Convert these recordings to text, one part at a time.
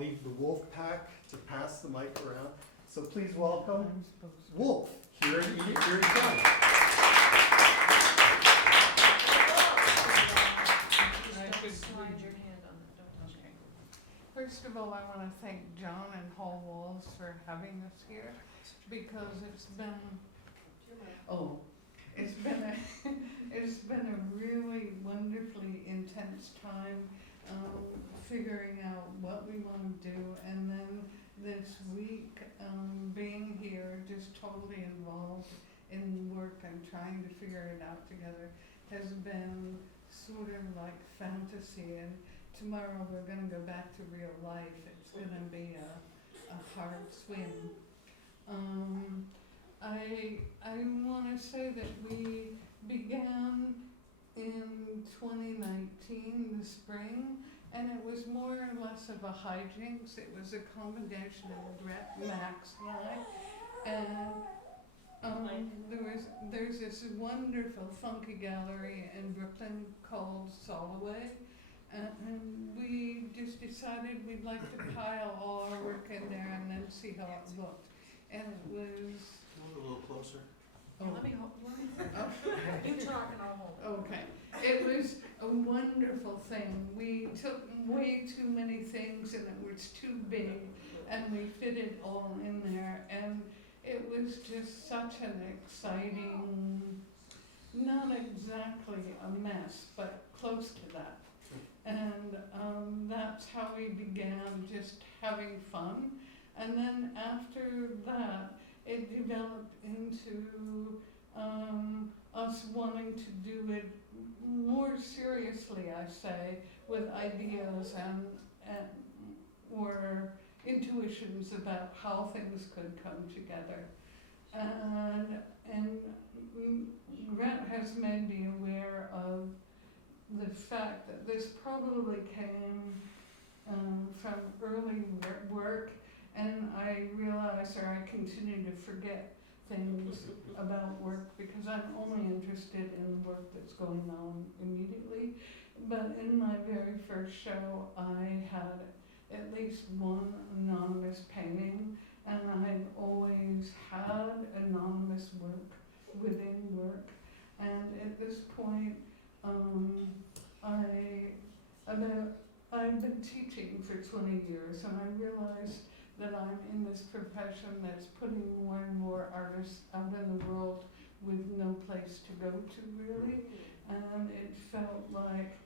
leave the Wolf Pack to pass the mic around. So please welcome Wolf here at Erie County. Slide your hand on that, don't touch it. First of all, I want to thank John and Hall Walls for having us here, because it's been a really wonderfully intense time figuring out what we want to do, and then this week being here just totally involved in work and trying to figure it out together has been sort of like fantasy, and tomorrow we're going to go back to real life. It's going to be a hard swim. I want to say that we began in 2019, the spring, and it was more or less of a hijinks. It was a combination of Brett, Max, and I, and there's this wonderful funky gallery in Brooklyn called Soloway, and we just decided we'd like to pile all our work in there and then see how it looked. And it was... Move a little closer. Yeah, let me hold, you talk and I'll hold. Okay. It was a wonderful thing. We took way too many things and it was too big, and we fit it all in there, and it was just such an exciting, not exactly a mess, but close to that. And that's how we began, just having fun. And then after that, it developed into us wanting to do it more seriously, I say, with ideas and or intuitions about how things could come together. And Grant has made me aware of the fact that this probably came from early work, and I realize, or I continue to forget things about work because I'm only interested in work that's going on immediately. But in my very first show, I had at least one anonymous painting, and I've always had anonymous work within work. And at this point, I've been teaching for 20 years, and I realized that I'm in this profession that's putting more and more artists out in the world with no place to go to, really. And it felt like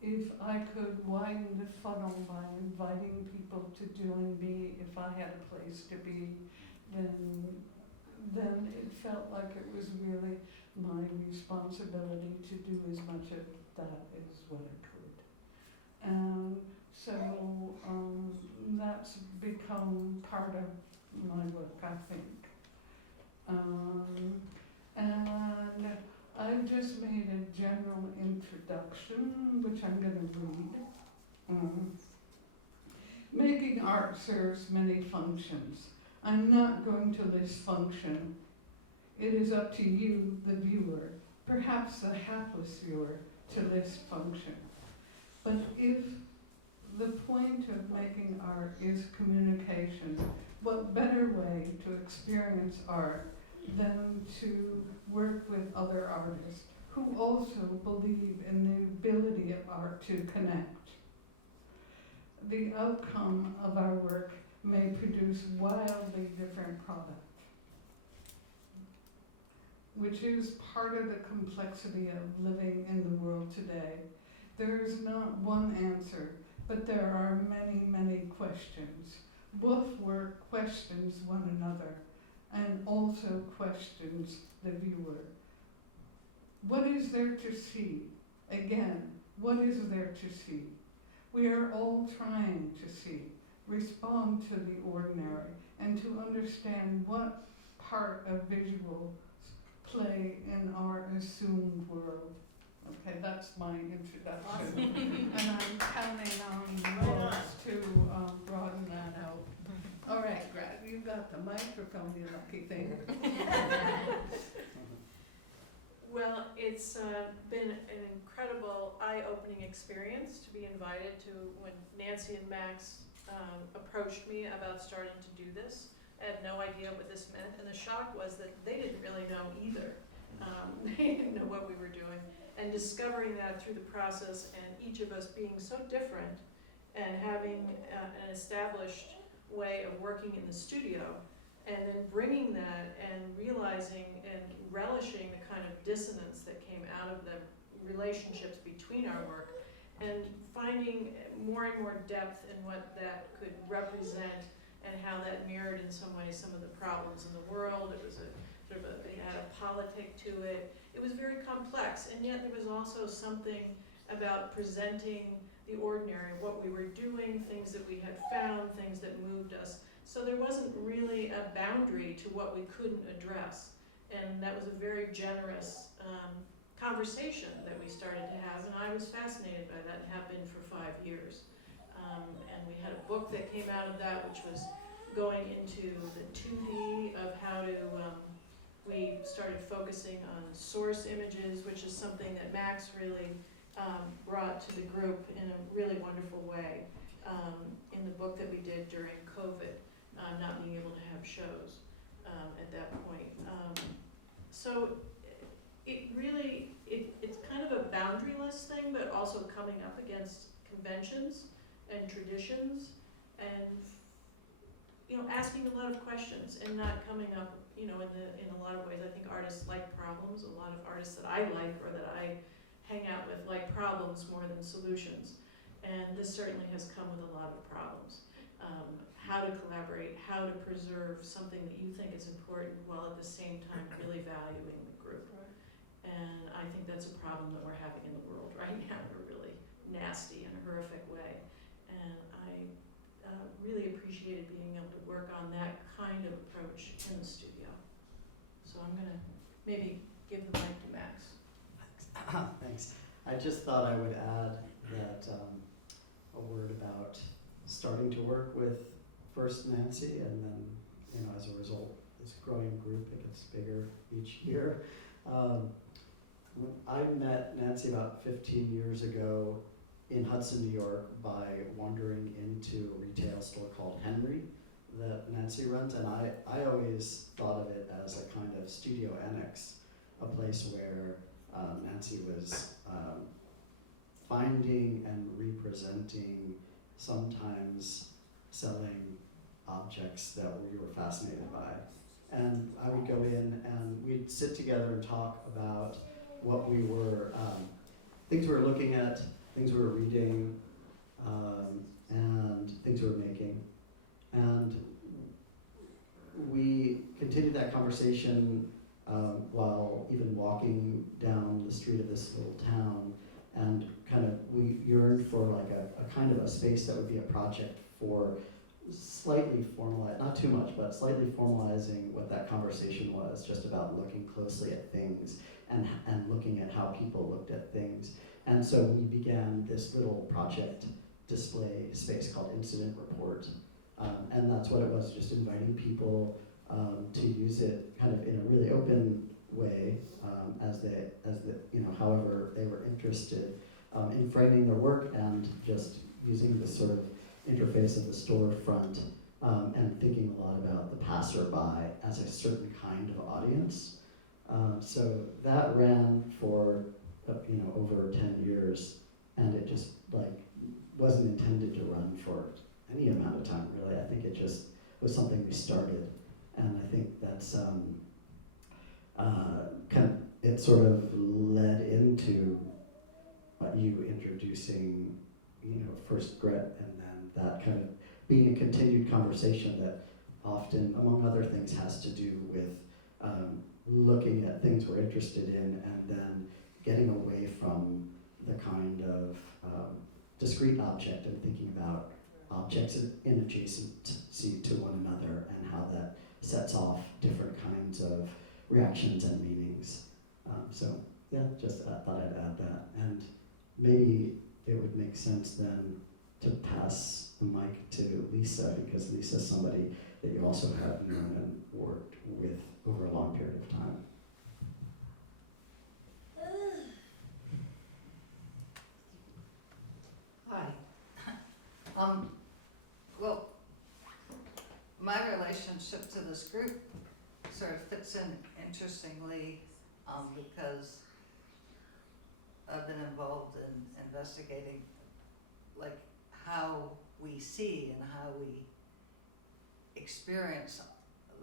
if I could widen the funnel by inviting people to join me, if I had a place to be, then it felt like it was really my responsibility to do as much of that as what I could. And so that's become part of my work, I think. And I've just made a general introduction, which I'm going to read. Making art serves many functions. I'm not going to list function. It is up to you, the viewer, perhaps the hapless viewer, to list function. But if the point of making art is communication, what better way to experience art than to work with other artists who also believe in the ability of art to connect? The outcome of our work may produce wildly different product, which is part of the complexity of living in the world today. There is not one answer, but there are many, many questions. Both work questions one another and also questions the viewer. What is there to see? Again, what is there to see? We are all trying to see, respond to the ordinary, and to understand what part of visuals play in our assumed world. Okay, that's my introduction. Awesome. And I'm counting on yours to broaden that out. All right, Grant, you got the microphone, you lucky thing. Well, it's been an incredible eye-opening experience to be invited to when Nancy and Max approached me about starting to do this. I had no idea what this meant, and the shock was that they didn't really know either. They didn't know what we were doing. And discovering that through the process, and each of us being so different, and having an established way of working in the studio, and then bringing that and realizing and relishing the kind of dissonance that came out of the relationships between our work, and finding more and more depth in what that could represent and how that mirrored in some ways some of the problems in the world. It was it had a politic to it. It was very complex, and yet there was also something about presenting the ordinary, what we were doing, things that we had found, things that moved us. So there wasn't really a boundary to what we couldn't address. And that was a very generous conversation that we started to have, and I was fascinated by that and have been for 5 years. And we had a book that came out of that, which was going into the 2D of how to, we started focusing on source images, which is something that Max really brought to the group in a really wonderful way in the book that we did during COVID, not being able to have shows at that point. So it really, it's kind of a boundaryless thing, but also coming up against conventions and traditions, and asking a lot of questions and not coming up, in a lot of ways. I think artists like problems. A lot of artists that I like or that I hang out with like problems more than solutions, and this certainly has come with a lot of problems. How to collaborate, how to preserve something that you think is important while at the same time really valuing the group. And I think that's a problem that we're having in the world right now in a really nasty and horrific way. And I really appreciated being able to work on that kind of approach in the studio. So I'm gonna maybe give the mic to Max. Thanks. I just thought I would add that a word about starting to work with first Nancy, and then, as a result, this growing group, it gets bigger each year. I met Nancy about 15 years ago in Hudson, New York, by wandering into a retail store called Henry that Nancy runs, and I always thought of it as a kind of studio annex, a place where Nancy was finding and representing, sometimes selling objects that we were fascinated by. And I would go in and we'd sit together and talk about what we were, things we were looking at, things we were reading, and things we were making. And we continued that conversation while even walking down the street of this little town, and we yearned for like a kind of a space that would be a project for slightly formalize, not too much, but slightly formalizing what that conversation was, just about looking closely at things and looking at how people looked at things. And so we began this little project display space called Incident Report. And that's what it was, just inviting people to use it kind of in a really open way, however they were interested in framing their work, and just using this sort of interface of the storefront, and thinking a lot about the passerby as a certain kind of audience. So that ran for over 10 years, and it just wasn't intended to run for any amount of time, really. I think it just was something we started, and I think that's it sort of led into you introducing, first Gret, and then that kind of being a continued conversation that often, among other things, has to do with looking at things we're interested in and then getting away from the kind of discrete object and thinking about objects in adjacency to one another and how that sets off different kinds of reactions and meanings. I thought I'd add that. And maybe it would make sense then to pass the mic to Lisa, because Lisa's somebody that you also have known and worked with over a long period of time. Hi. authorship to this group sort of fits in interestingly, because I've been involved in investigating like how we see and how we experience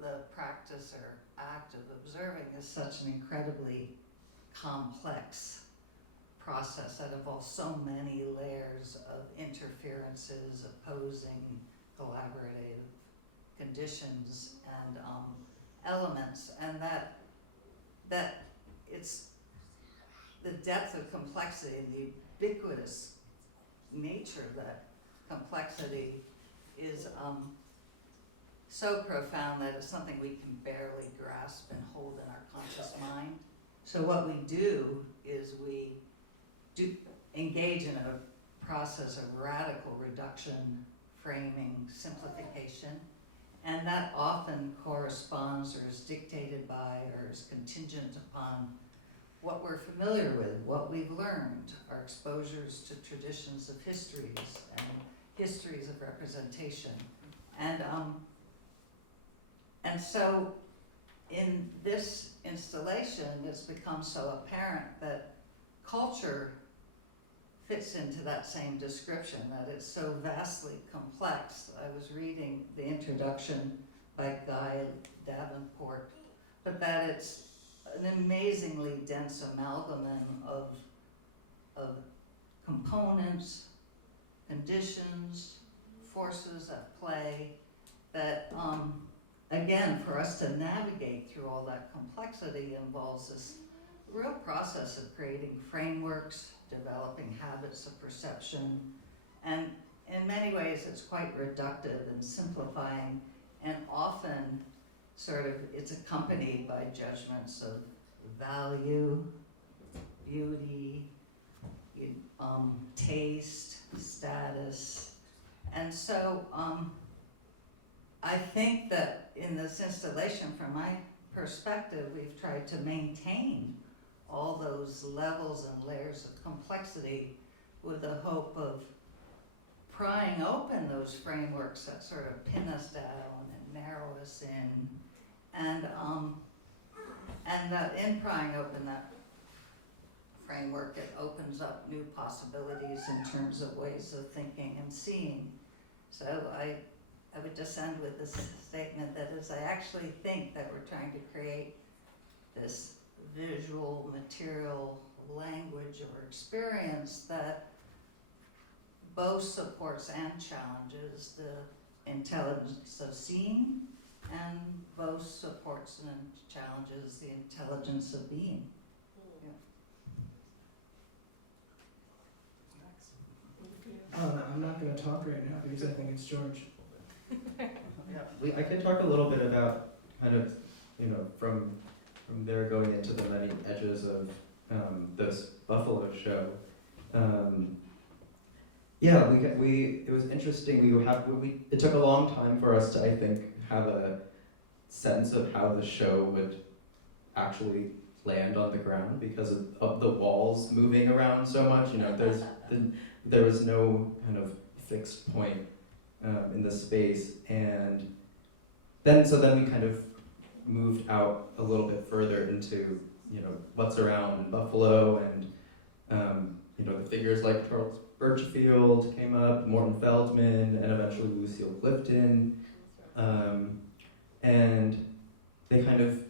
the practice or act of observing is such an incredibly complex process that involves so many layers of interferences, opposing, collaborative conditions and elements, and that it's the depth of complexity and the ubiquitous nature of that complexity is so profound that it's something we can barely grasp and hold in our conscious mind. So what we do is we do engage in a process of radical reduction, framing, simplification, and that often corresponds or is dictated by or is contingent upon what we're familiar with, what we've learned, our exposures to traditions of histories and histories of representation. And so in this installation, it's become so apparent that culture fits into that same description, that it's so vastly complex. I was reading the introduction by Guy Davenport, but that it's an amazingly dense amalgamum of components, conditions, forces at play that, again, for us to navigate through all that complexity involves this real process of creating frameworks, developing habits of perception, and in many ways it's quite reductive and simplifying, and often sort of it's accompanied by judgments of value, beauty, taste, status. And so I think that in this installation, from my perspective, we've tried to maintain all those levels and layers of complexity with the hope of prying open those frameworks that sort of pin us down and narrow us in, and that in prying open that framework, it opens up new possibilities in terms of ways of thinking and seeing. So I would just end with this statement that is, I actually think that we're trying to create this visual, material, language or experience that both supports and challenges the intelligence of seeing, and both supports and challenges the intelligence of being. I'm not going to talk right now because I think it's George. I can talk a little bit about kind of, from there going into the many edges of this Buffalo show. It was interesting. It took a long time for us to, I think, have a sense of how the show would actually land on the ground because of the walls moving around so much. There was no kind of fixed point in the space, and then we kind of moved out a little bit further into what's around in Buffalo, and the figures like Charles Birchfield came up, Morton Feldman, and eventually Lucille Clifton, and they kind of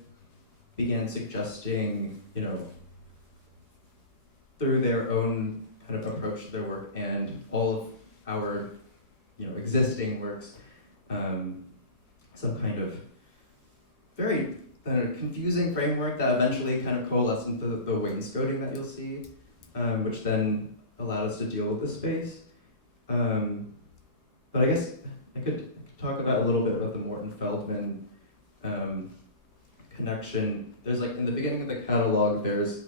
began suggesting, through their own kind of approach to their work and all of our, existing works, some kind of very confusing framework that eventually kind of coalesced into the wainscoting that you'll see, which then allowed us to deal with the space. But I guess I could talk about a little bit about the Morton Feldman connection. There's in the beginning of the catalog, there's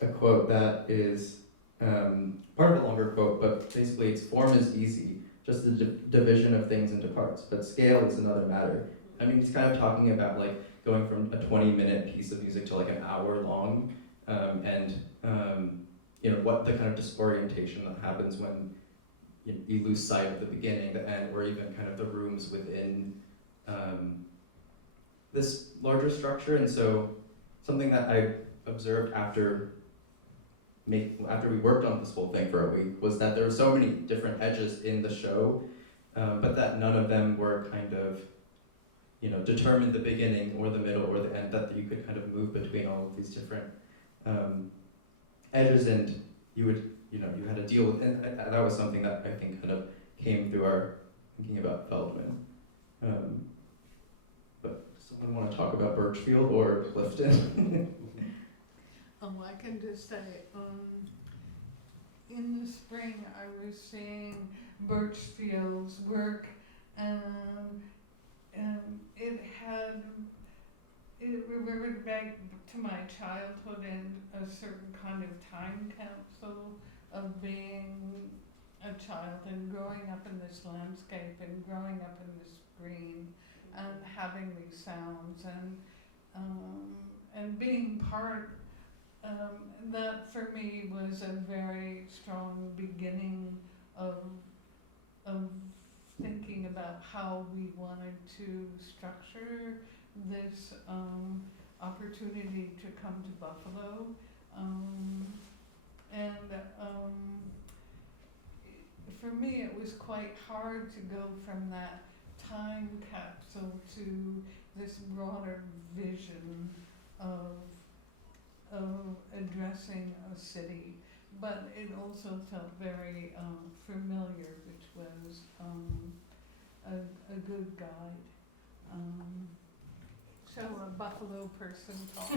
a quote that is part of a longer quote, but basically it's form is easy, just the division of things into parts, but scale is another matter. I mean, he's kind of talking about going from a 20-minute piece of music to an hour long, and what the kind of disorientation that happens when you lose sight of the beginning, the end, or even kind of the rooms within this larger structure, and so something that I observed after we worked on this whole thing for a week was that there were so many different edges in the show, but that none of them were kind of, determined the beginning or the middle or the end, that you could kind of move between all of these different edges, and you had to deal with, and that was something that I think kind of came through our thinking about Feldman. But does someone want to talk about Birchfield or Clifton? I can just say, in the spring I was seeing Birchfield's work, and it reverted back to my childhood and a certain kind of time capsule of being a child and growing up in this landscape and growing up in this green and having these sounds and being part. That for me was a very strong beginning of thinking about how we wanted to structure this opportunity to come to Buffalo. For me it was quite hard to go from that time capsule to this broader vision of addressing a city, but it also felt very familiar, which was a good guide. So a Buffalo person talk.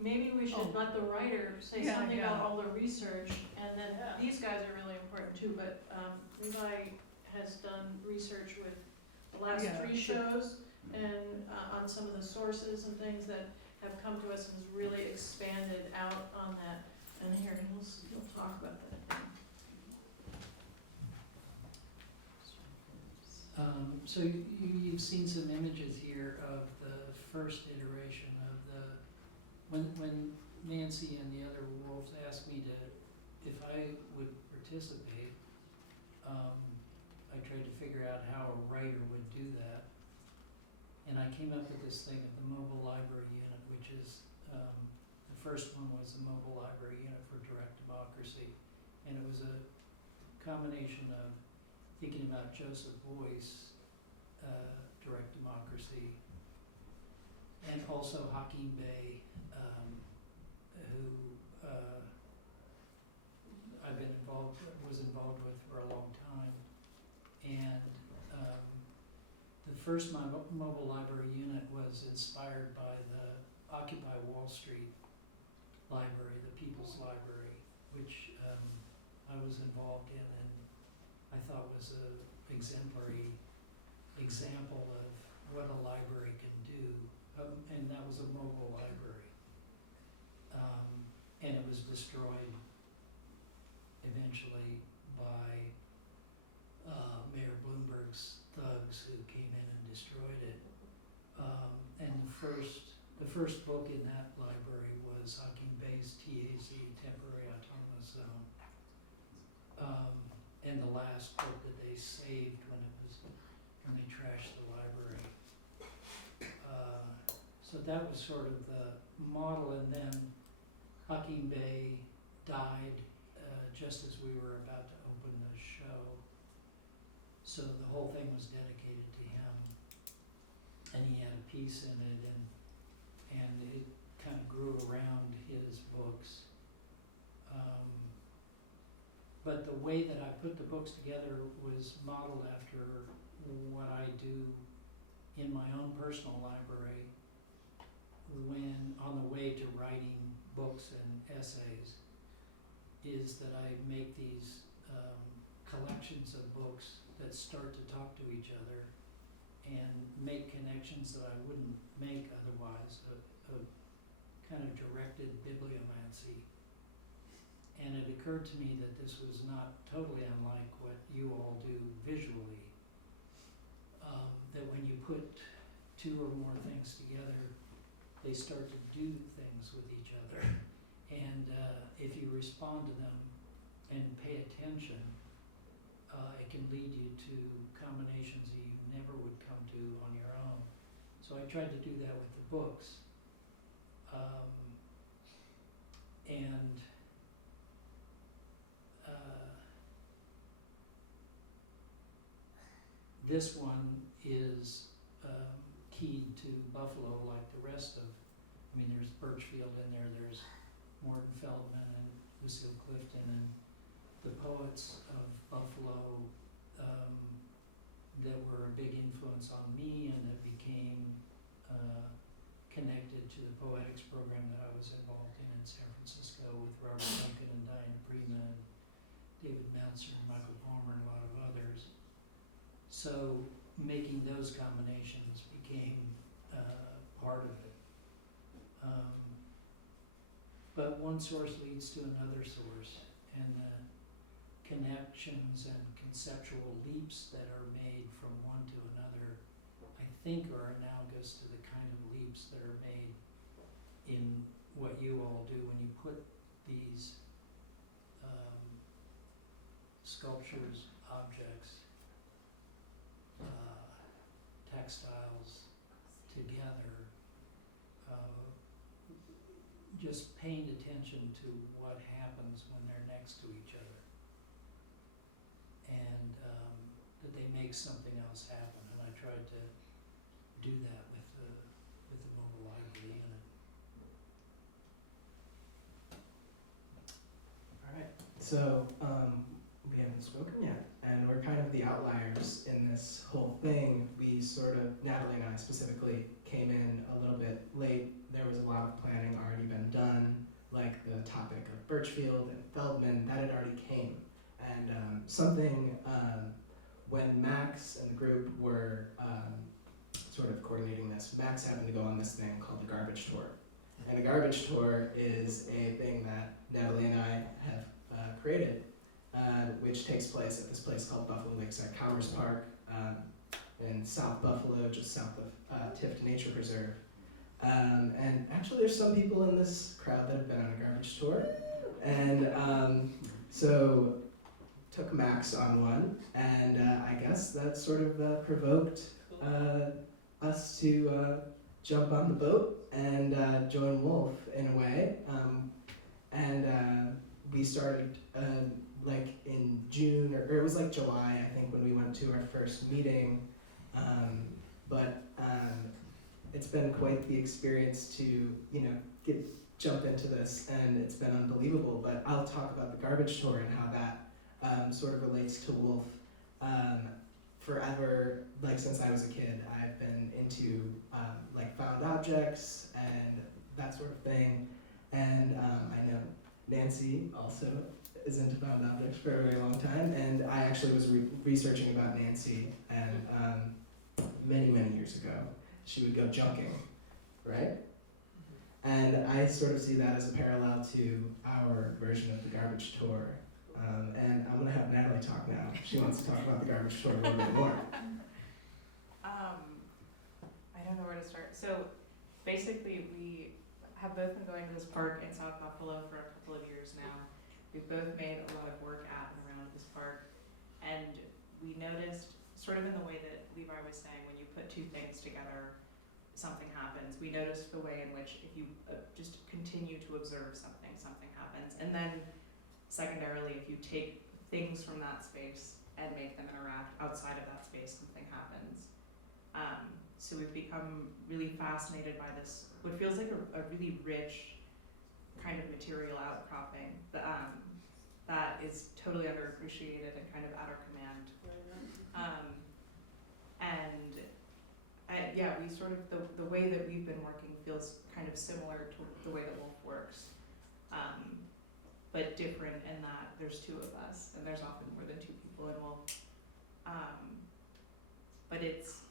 Maybe we should let the writer say Yeah, something yeah. about all the research, and then Yeah. these guys are really important too, but Levi has done research with the last Yeah, 3 sure. shows, and on some of the sources and things that have come to us, and has really expanded out on that, and here, he'll talk about that. So you've seen some images here of the first iteration of when Nancy and the other wolves asked me if I would participate, I tried to figure out how a writer would do that. And I came up with this thing of the mobile library unit, which is, the first one was the mobile library unit for direct democracy. And it was a combination of thinking about Joseph Boyce, direct democracy, and also Hakeem Bey, who was involved with for a long time. And the first mobile library unit was inspired by the Occupy Wall Street library, the People's Library, which I was involved in and I thought was an exemplary example of what a library can do. And that was a mobile library. And it was destroyed eventually by Mayor Bloomberg's thugs who came in and destroyed it. And the first book in that library was Hakeem Bey's TAZ, Temporary Autonomous Zone. And the last book that they saved when they trashed the library. So that was sort of the model, and then Hakeem Bey died just as we were about to open the show. So the whole thing was dedicated to him, and he had a piece in it, and it kind of grew around his books. But the way that I put the books together was modeled after what I do in my own personal library when on the way to writing books and essays, is that I make these collections of books that start to talk to each other and make connections that I wouldn't make otherwise, a kind of directed bibliomancy. And it occurred to me that this was not totally unlike what you all do visually, that when you put 2 or more things together, they start to do things with each other. And if you respond to them and pay attention, it can lead you to combinations that you never would come do on your own. So I tried to do that with the books. And this one is keyed to Buffalo like the rest of, I mean, there's Birchfield in there, there's Morton Feldman and Lucille Clifton and the poets of Buffalo that were a big influence on me and that became connected to the poetics program that I was involved in San Francisco with Robert Duncan and Diane Prima and David Meltzer and Michael Palmer and a lot of others. So making those combinations became part of it. But one source leads to another source, and the connections and conceptual leaps that are made from one to another, I think, are analogous to the kind of leaps that are made in what you all do when you put these sculptures, objects, textiles together, just paying attention to what happens when they're next to each other, and that they make something else happen. And I tried to do that with the mobile library in it. Alright, so we haven't spoken yet, and we're kind of the outliers in this whole thing. We sort of, Natalie and I specifically, came in a little bit late. There was a lot of planning already been done, like the topic of Birchfield and Feldman, that had already came. And when Max and the group were sort of coordinating this, Max happened to go on this thing called the Garbage Tour. And the Garbage Tour is a thing that Natalie and I have created, which takes place at this place called Buffalo Lakeside Commerce Park in South Buffalo, just south of Tifton Nature Preserve. And actually there's some people in this crowd that have been on a garbage tour. And so took Max on one, and I guess that sort of provoked us to jump on the boat and join Wolf in a way. And we started like in June, or it was like July, I think, when we went to our first meeting. But it's been quite the experience to, you know, jump into this, and it's been unbelievable. But I'll talk about the Garbage Tour and how that sort of relates to Wolf. Forever, like since I was a kid, I've been into like found objects and that sort of thing. And I know Nancy also is into found objects for a very long time. And I actually was researching about Nancy, and many, many years ago, she would go junking, right? And I sort of see that as a parallel to our version of the Garbage Tour. And I'm gonna have Natalie talk now. She wants to talk about the Garbage Tour a little bit more. I don't know where to start. So basically we have both been going to this park in South Buffalo for a couple of years now. We've both made a lot of work at and around this park. And we noticed, sort of in the way that Levi was saying, when you put two things together, something happens. We noticed the way in which if you just continue to observe something, something happens. And then secondarily, if you take things from that space and make them interact outside of that space, something happens. So we've become really fascinated by this, what feels like a really rich kind of material outcropping that is totally underappreciated and kind of at our command. Yeah, we sort of, the way that we've been working feels kind of similar to the way that Wolf works. But different in that there's two of us, and there's often more than two people in Wolf. But it's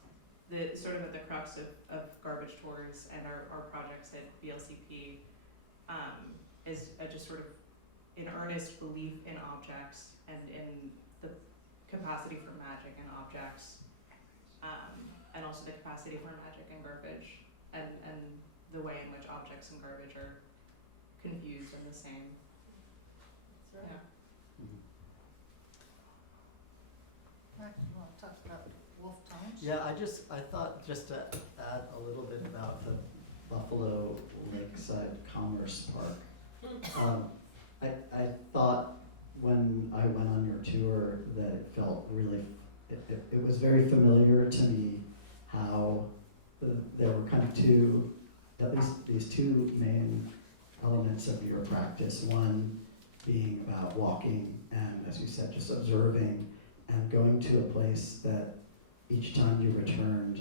the sort of at the crux of Garbage Tours and our projects at BLCP is a just sort of an earnest belief in objects and in the capacity for magic in objects, and also the capacity for magic in garbage, and the way in which objects and garbage are confused and the same. Max, you want to talk about Wolf Tones? Yeah, I thought just to add a little bit about the Buffalo Lakeside Commerce Park. I thought when I went on your tour that it felt really, it was very familiar to me how there were kind of at least these two main elements of your practice. One being about walking and, as you said, just observing and going to a place that each time you returned,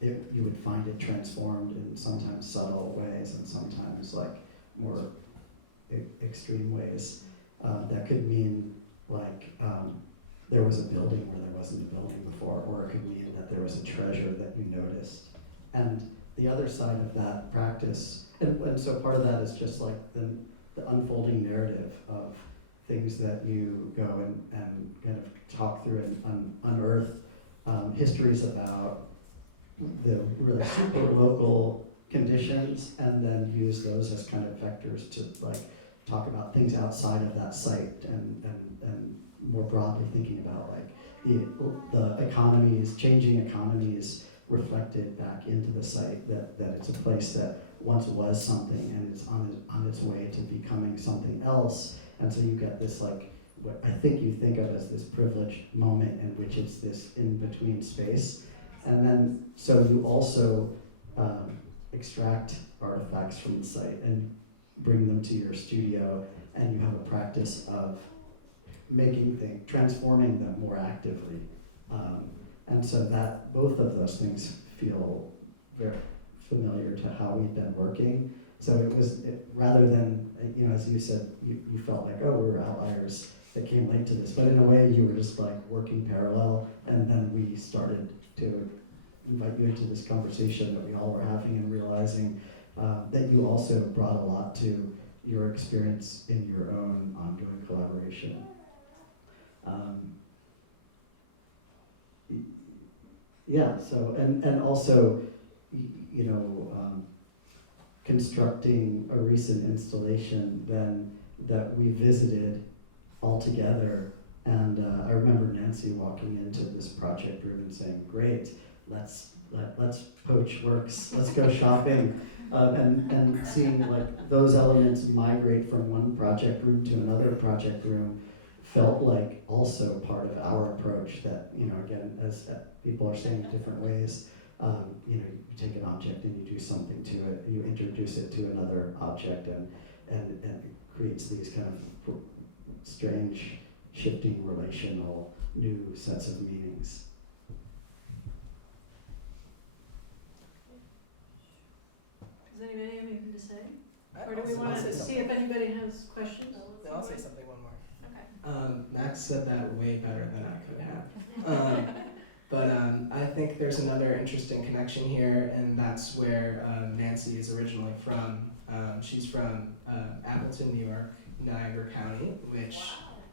you would find it transformed in sometimes subtle ways and sometimes like more extreme ways. That could mean like there was a building where there wasn't a building before, or it could mean that there was a treasure that you noticed. And the other side of that practice, and so part of that is just like the unfolding narrative of things that you go and kind of talk through and unearth histories about the really super local conditions, and then use those as kind of vectors to like talk about things outside of that site and more broadly thinking about like the economies, changing economies reflected back into the site, that it's a place that once was something and it's on its way to becoming something else. And so you get this like, what I think you think of as this privileged moment in which it's this in-between space. And then, so you also extract artifacts from the site and bring them to your studio, and you have a practice of making things, transforming them more actively. And so that both of those things feel very familiar to how we've been working. So rather than, as you said, you felt like, oh, we were outliers that came late to this, but in a way you were just like working parallel, and then we started to invite you into this conversation that we all were having and realizing that you also brought a lot to your experience in your own ongoing collaboration. Yeah, so, and also, constructing a recent installation then that we visited all together, and I remember Nancy walking into this project room and saying, great, let's poach works, let's go shopping, and seeing like those elements migrate from one project room to another project room felt like also part of our approach that, again, as people are saying in different ways, you take an object and you do something to it, you introduce it to another object, and it creates these kind of strange, shifting, relational, new sets of meanings. Does anybody have anything to say? I- Or do we I'll want say to see something. if anybody has questions? No, I'll say something one more. Okay. Max said that way better than I could have. But I think there's another interesting connection here, and that's where Nancy is originally from. She's from Appleton, New York, Niagara County, which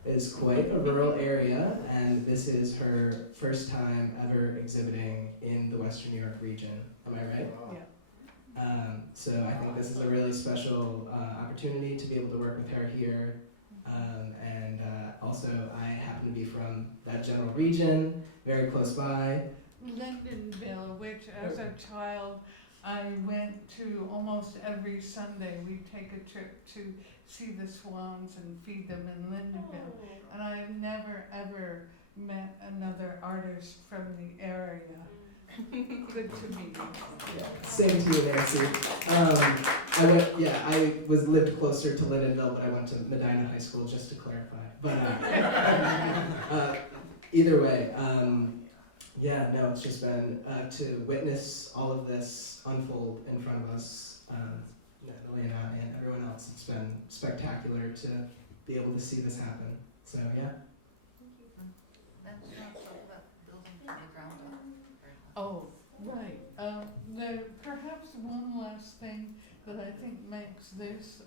is quite a rural area, and this is her first time ever exhibiting in the Western New York region. Am I right? Yeah. So I think this is a really special opportunity to be able to work with her here. And also, I happen to be from that general region, very close by. Lindenville, which as a child I went to almost every Sunday. We'd take a trip to see the swans and feed them in Lindenville. And I never ever met another artist from the area. Good to meet you. Yeah, same to you, Nancy. I lived closer to Lindenville, but I went to Medina High School, just to clarify. But either way, it's just been to witness all of this unfold in front of us, Elena and everyone else. It's been spectacular to be able to see this happen. So yeah. Let's not talk about building from the ground up. Oh, right. Perhaps one last thing that I think makes this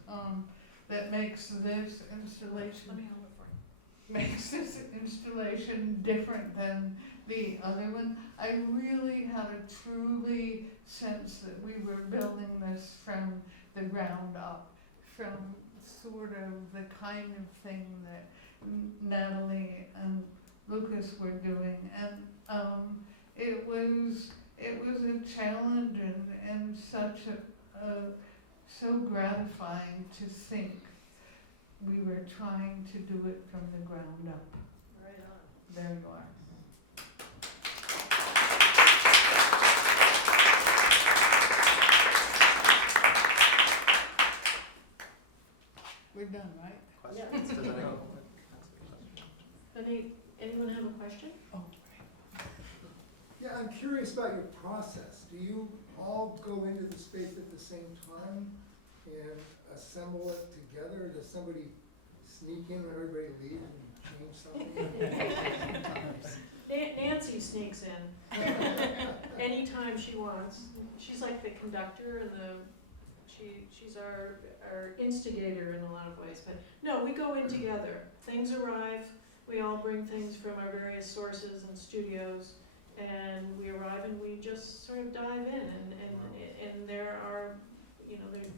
installation different than the other one. I really had a truly sense that we were building this from the ground up, from sort of the kind of thing that Natalie and Lucas were doing. And It was a challenge and such so gratifying to think we were trying to do it from the ground up. Right on. There you are. We're done, right? Yeah. Anyone have a question? Oh. Yeah, I'm curious about your process. Do you all go into the space at the same time and assemble it together? Does somebody sneak in when everybody leaves and change something? Nancy sneaks in anytime she wants. She's like the conductor and she's our instigator in a lot of ways. But no, we go in together. Things arrive. We all bring things from our various sources and studios, and we arrive and we just sort of dive in. And there are,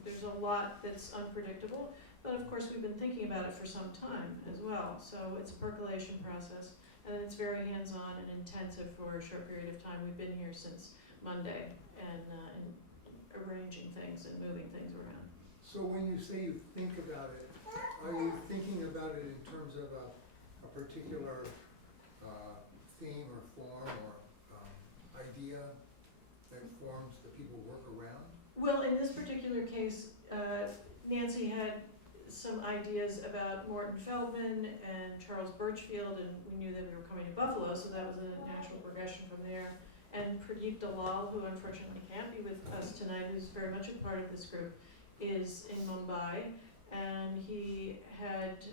there's a lot that's unpredictable. But of course, we've been thinking about it for some time as well. So it's a percolation process. And it's very hands-on and intensive for a short period of time. We've been here since Monday and arranging things and moving things around. So when you say you think about it, are you thinking about it in terms of a particular theme or form or idea that forms the people work around? Well, in this particular case, Nancy had some ideas about Morton Feldman and Charles Birchfield, and we knew that we were coming to Buffalo, so that was a natural progression from there. And Pradeep Dalal, who unfortunately can't be with us tonight, who's very much a part of this group, is in Mumbai, and he had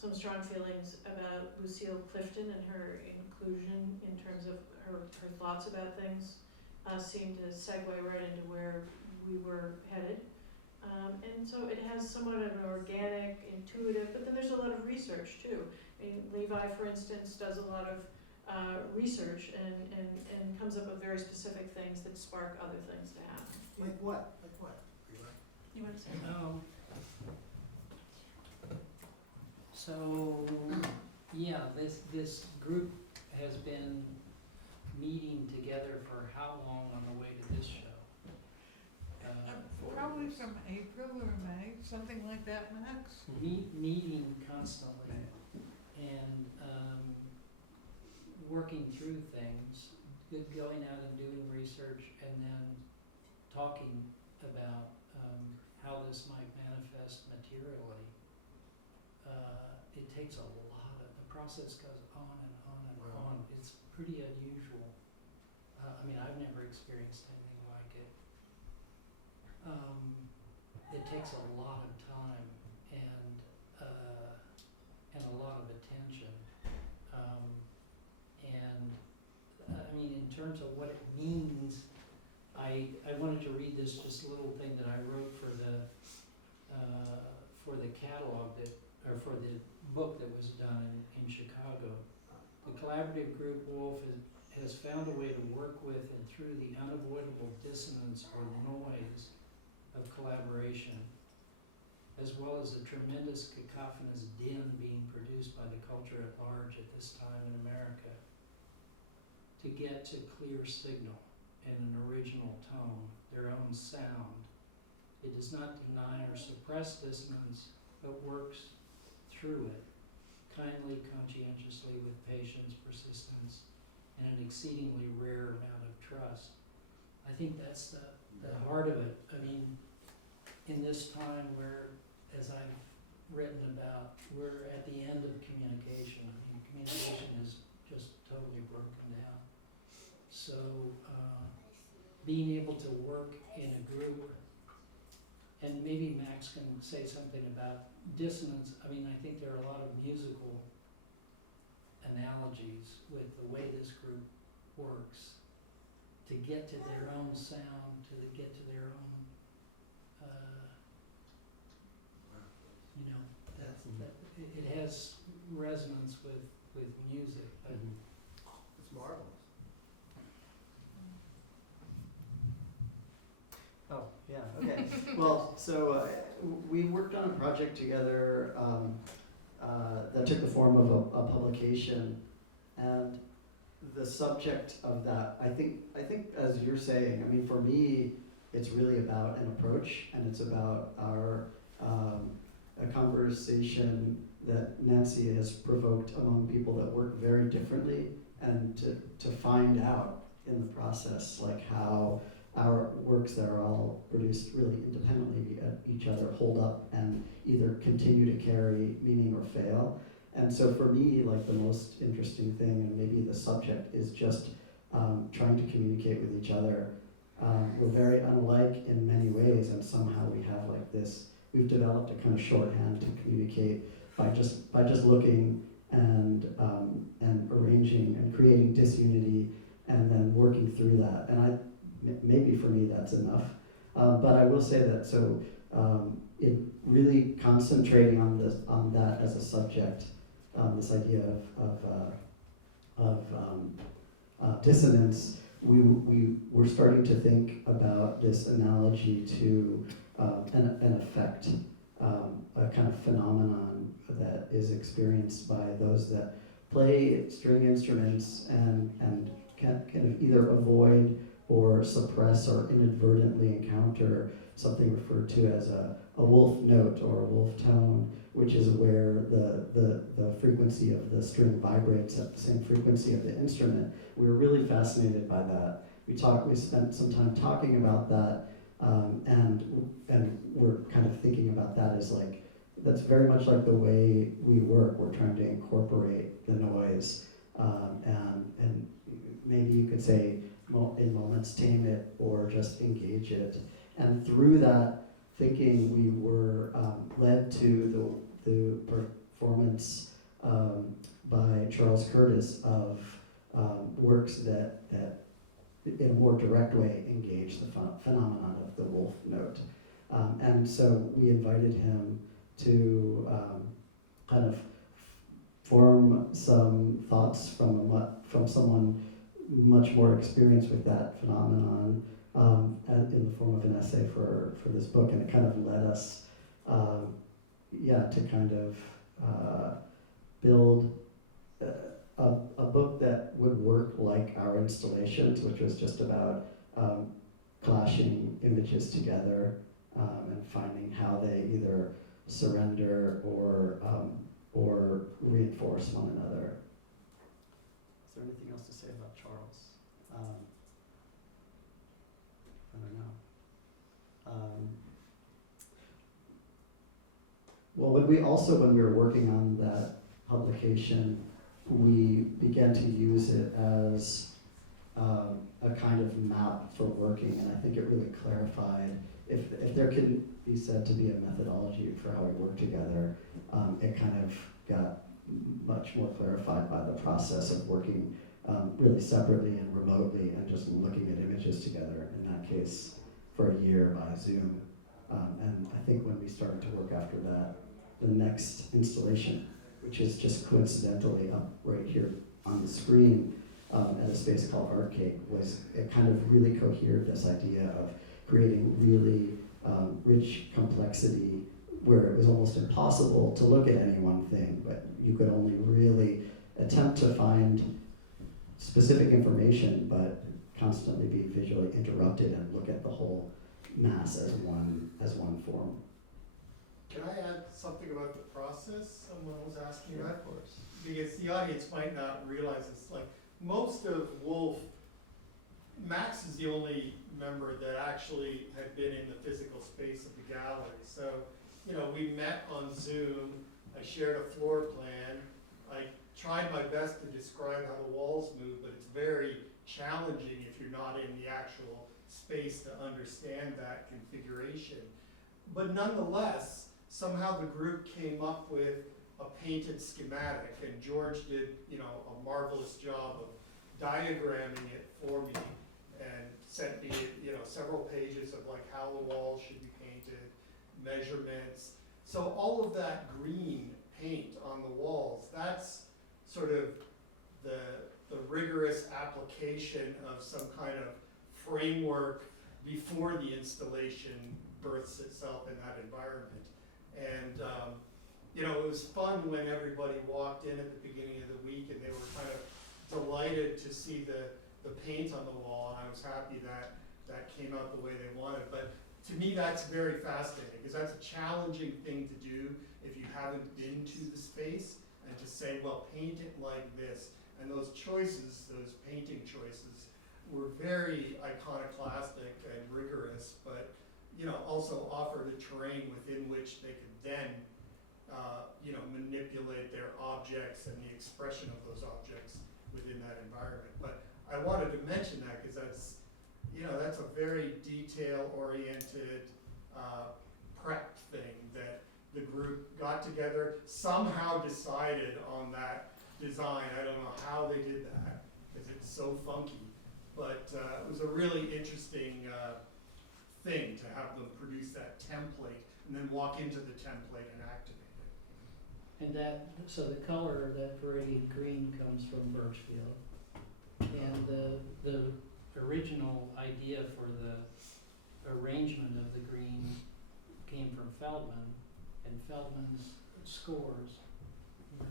some strong feelings about Lucille Clifton and her inclusion in terms of her thoughts about things seemed to segue right into where we were headed. And so it has somewhat of an organic, intuitive, but then there's a lot of research too. I mean, Levi, for instance, does a lot of research and comes up with very specific things that spark other things to happen. Like what? Like what? Levi? You want to say? So, yeah, this group has been meeting together for how long on the way to this show? Probably from April or May, something like that, Max. Meeting constantly and working through things, going out and doing research, and then talking about how this might manifest materially. It takes a lot of, the process goes on and on and Wow. on. It's pretty unusual. I mean, I've never experienced anything like it. It takes a lot of time and a lot of attention. I mean, in terms of what it means, I wanted to read this just little thing that I wrote for the catalog for the book that was done in Chicago. The collaborative group WOLF has found a way to work with and through the unavoidable dissonance or noise of collaboration, as well as the tremendous cacophonous din being produced by the culture at large at this time in America, to get to clear signal and an original tone, their own sound. It does not deny or suppress dissonance, but works through it, kindly, conscientiously, with patience, persistence, and an exceedingly rare amount of trust. I think that's the heart of it. I mean, in this time where, as I've written about, we're at the end of communication. I mean, communication is just totally broken down. So being able to work in a group, and maybe Max can say something about dissonance. I mean, I think there are a lot of musical analogies with the way this group works to get to their own sound, to get to their own, it has resonance with music. But It's marvelous. Oh, yeah, okay. Well, so we worked on a project together that took the form of a publication, and the subject of that, I think as you're saying, I mean, for me, it's really about an approach, and it's about a conversation that Nancy has provoked among people that work very differently, and to find out in the process, like how our works that are all produced really independently of each other hold up and either continue to carry meaning or fail. And so for me, like the most interesting thing, and maybe the subject, is just trying to communicate with each other. We're very unlike in many ways, and somehow we have like this, we've developed a kind of shorthand to communicate by just looking and arranging and creating disunity and then working through that. And maybe for me that's enough. But I will say that, so it really concentrating on that as a subject, this idea of dissonance, we were starting to think about this analogy to an effect, a kind of phenomenon that is experienced by those that play string instruments and can kind of either avoid or suppress or inadvertently encounter something referred to as a wolf note or a wolf tone, which is where the frequency of the string vibrates at the same frequency of the instrument. We were really fascinated by that. We spent some time talking about that, and we're kind of thinking about that as like, that's very much like the way we work. We're trying to incorporate the noise, and maybe you could say in moments tame it or just engage it. And through that thinking, we were led to the performance by Charles Curtis of works that in a more direct way engage the phenomenon of the wolf note. And so we invited him to kind of form some thoughts from someone much more experienced with that phenomenon, in the form of an essay for this book, and it kind of led us, to kind of build a book that would work like our installations, which was just about clashing images together and finding how they either surrender or reinforce one another. Is there anything else to say about Charles? I don't know. Well, when we were working on that publication, we began to use it as a kind of map for working, and I think it really clarified, if there can be said to be a methodology for how we work together, it kind of got much more clarified by the process of working really separately and remotely and just looking at images together, in that case for a year by Zoom. And I think when we started to work after that, the next installation, which is just coincidentally up right here on the screen at a space called Art Cake, it kind of really cohered this idea of creating really rich complexity where it was almost impossible to look at any one thing, but you could only really attempt to find specific information, but constantly be visually interrupted and look at the whole mass as one form. Can I add something about the process someone was asking about? Of course. Because the audience might not realize this, like most of Wolf, Max is the only member that actually had been in the physical space of the gallery. So, we met on Zoom, I shared a floor plan, I tried my best to describe how the walls move, but it's very challenging if you're not in the actual space to understand that configuration. But nonetheless, somehow the group came up with a painted schematic, and George did, a marvelous job of diagramming it for me and sent me, several pages of like how the walls should be painted, measurements. So all of that green paint on the walls, that's sort of the rigorous application of some kind of framework before the installation births itself in that environment. And it was fun when everybody walked in at the beginning of the week and they were kind of delighted to see the paint on the wall, and I was happy that that came out the way they wanted. But to me, that's very fascinating, because that's a challenging thing to do if you haven't been to the space, and to say, well, paint it like this. And those choices, those painting choices, were very iconoclastic and rigorous, but also offered a terrain within which they could then manipulate their objects and the expression of those objects within that environment. But I wanted to mention that because that's a very detail-oriented prep thing that the group got together, somehow decided on that design. I don't know how they did that because it's so funky, but it was a really interesting thing to have them produce that template and then walk into the template and activate it. And so the color of that Viridian green comes from Birchfield. And the original idea for the arrangement of the green came from Feldman, and Feldman's scores,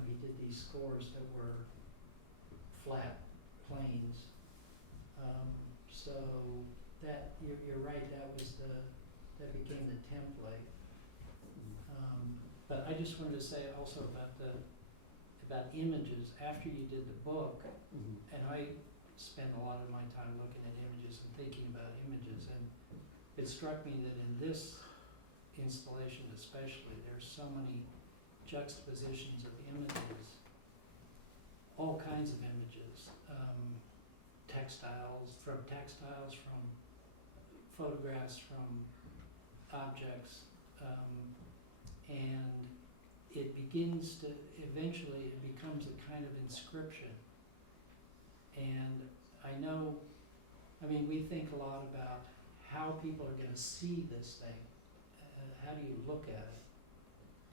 he did these scores that were flat planes. So that, you're right, that became the template. But I just wanted to say also about images. After you did the book, and I spent a lot of my time looking at images and thinking about images, and it struck me that in this installation especially, there's so many juxtapositions of images, all kinds of images, from photographs, from objects, and it begins to, eventually it becomes a kind of inscription. And we think a lot about how people are gonna see this thing. How do you look at it?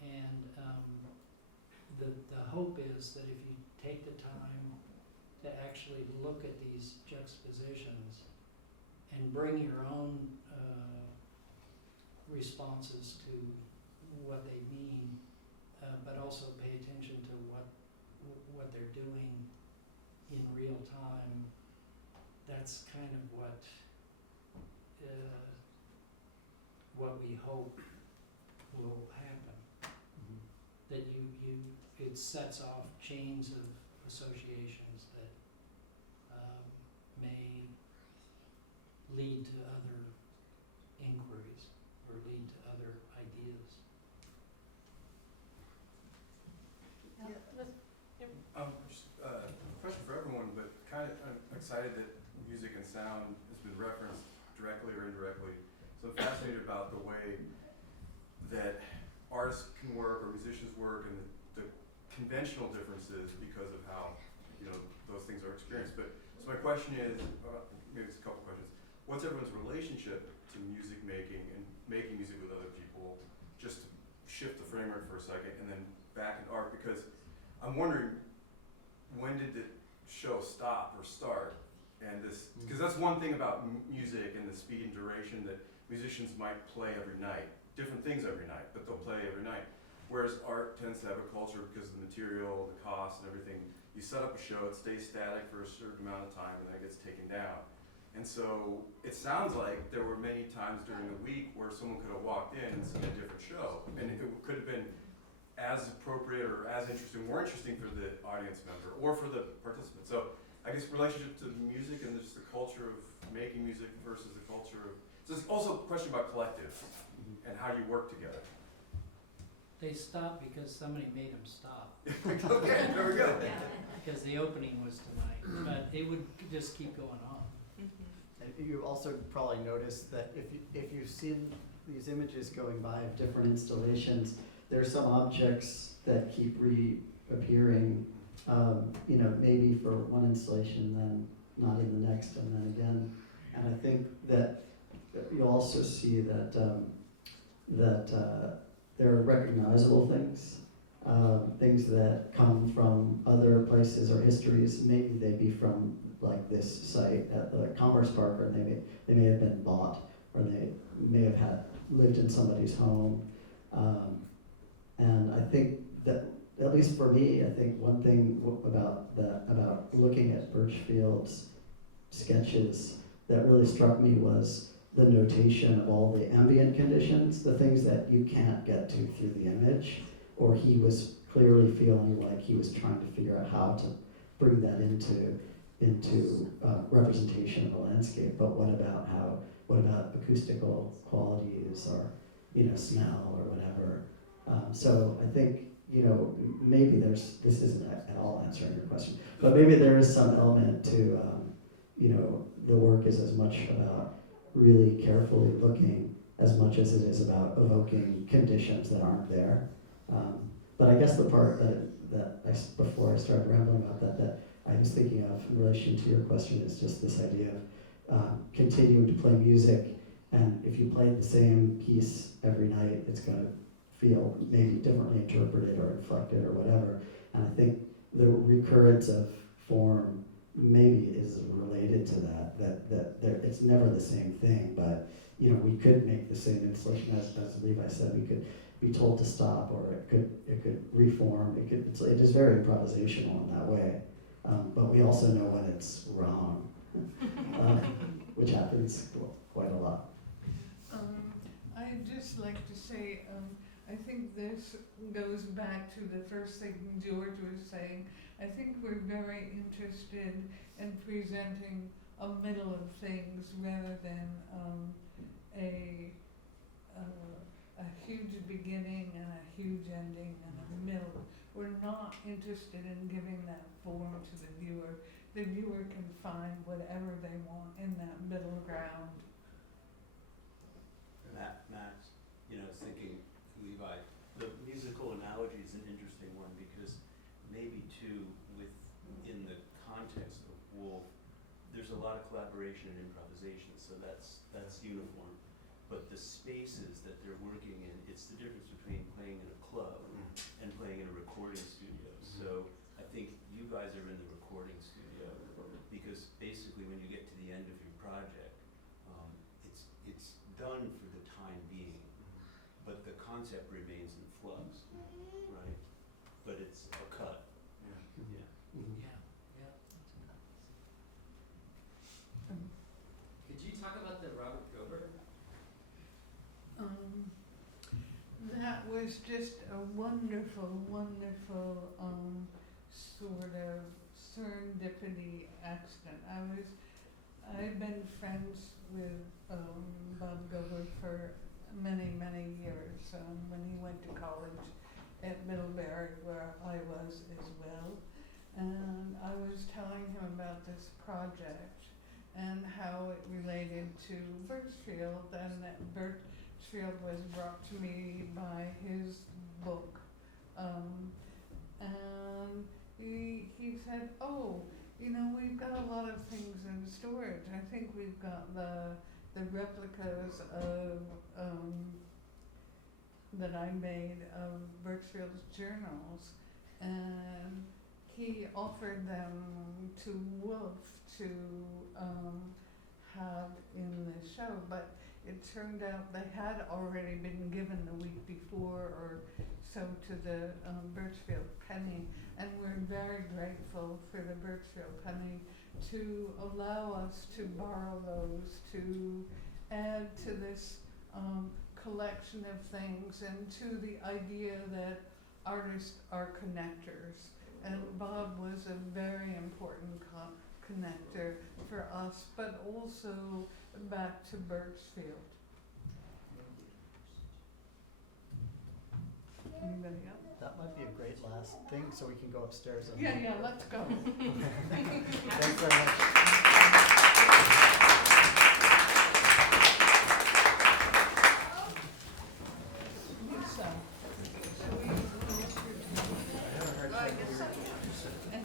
And the hope is that if you take the time to actually look at these juxtapositions and bring your own responses to what they mean, but also pay attention to what they're doing in real time, that's kind of what we hope will happen. That it sets off chains of associations that may lead to other inquiries or lead to other ideas. Just a question for everyone, but I'm excited that music and sound has been referenced directly or indirectly. So I'm fascinated about the way that artists can work or musicians work and the conventional differences because of how those things are experienced. But so my question is, maybe it's a couple questions. What's everyone's relationship to music making and making music with other people? Just to shift the framework for a second, and then back in art, because I'm wondering, when did the show stop or start? And this, because that's one thing about music and the speed and duration, that musicians might play every night, different things every night, but they'll play every night. Whereas art tends to have a culture because of the material, the cost, and everything. You set up a show, it stays static for a certain amount of time, and then it gets taken down. And so it sounds like there were many times during the week where someone could have walked in and seen a different show, and it could have been as appropriate or as interesting, more interesting for the audience member or for the participant. So I guess relationship to music and just the culture of making music versus the culture of, so it's also a question about collective and how you work together. They stopped because somebody made them stop. Okay, very good. Because the opening was tonight, but it would just keep going on. And you also probably noticed that if you've seen these images going by of different installations, there are some objects that keep reappearing, maybe for one installation, then not in the next, and then again. And I think that you'll also see that there are recognizable things, things that come from other places or histories. Maybe they be from like this site at the Commerce Park, or they may have been bought, or they may have lived in somebody's home. And I think that at least for me, I think one thing about looking at Birchfield's sketches that really struck me was the notation of all the ambient conditions, the things that you can't get to through the image, or he was clearly feeling like he was trying to figure out how to bring that into representation of the landscape. But what about acoustical qualities, or smell, or whatever? So I think maybe this isn't at all answering your question, but maybe there is some element to the work is as much about really carefully looking as much as it is about evoking conditions that aren't there. But I guess the part before I started rambling about that I was thinking of in relation to your question is just this idea of continuing to play music, and if you play the same piece every night, it's going to feel maybe differently interpreted or inflected or whatever. And I think the recurrence of form maybe is related to that it's never the same thing, but we could make the same installation as Levi said, we could be told to stop, or it could reform, it is very improvisational in that way, but we also know when it's wrong, which happens quite a lot. I'd just like to say, I think this goes back to the first thing George was saying. I think we're very interested in presenting a middle of things rather than a huge beginning and a huge ending and a middle. We're not interested in giving that form to the viewer. The viewer can find whatever they want in that middle ground. Max, thinking, Levi, the musical analogy is an interesting one because maybe too, within the context of Wolf, there's a lot of collaboration and improvisation, so that's uniform. But the spaces that they're working in, it's the difference between playing in a club and playing in a recording studio. So I think you guys are in the recording studio because basically when you get to the end of your project, it's done for the time being, but the concept remains in flux, right? But it's a cut. Yeah. Could you talk about the Robert Gilbert? That was just a wonderful, wonderful sort of serendipity accident. I've been friends with Bob Gilbert for many, many years. When he went to college at Middlebury, where I was as well, and I was telling him about this project and how it related to Birchfield, and that Birchfield was brought to me by his book. And he said, we've got a lot of things in storage. I think we've got the replicas of that I made of Birchfield's journals, and he offered them to Wolf to have in the show, but it turned out they had already been given the week before or so to the Birchfield Penny, and we're very grateful for the Birchfield Penny to allow us to borrow those to add to this collection of things, and to the idea that artists are connectors. And Bob was a very important connector for us, but also back to Birchfield. Anybody else? That might be a great last thing, so we can go upstairs and. Yeah, let's go. Thanks very much. So, shall we? I haven't heard And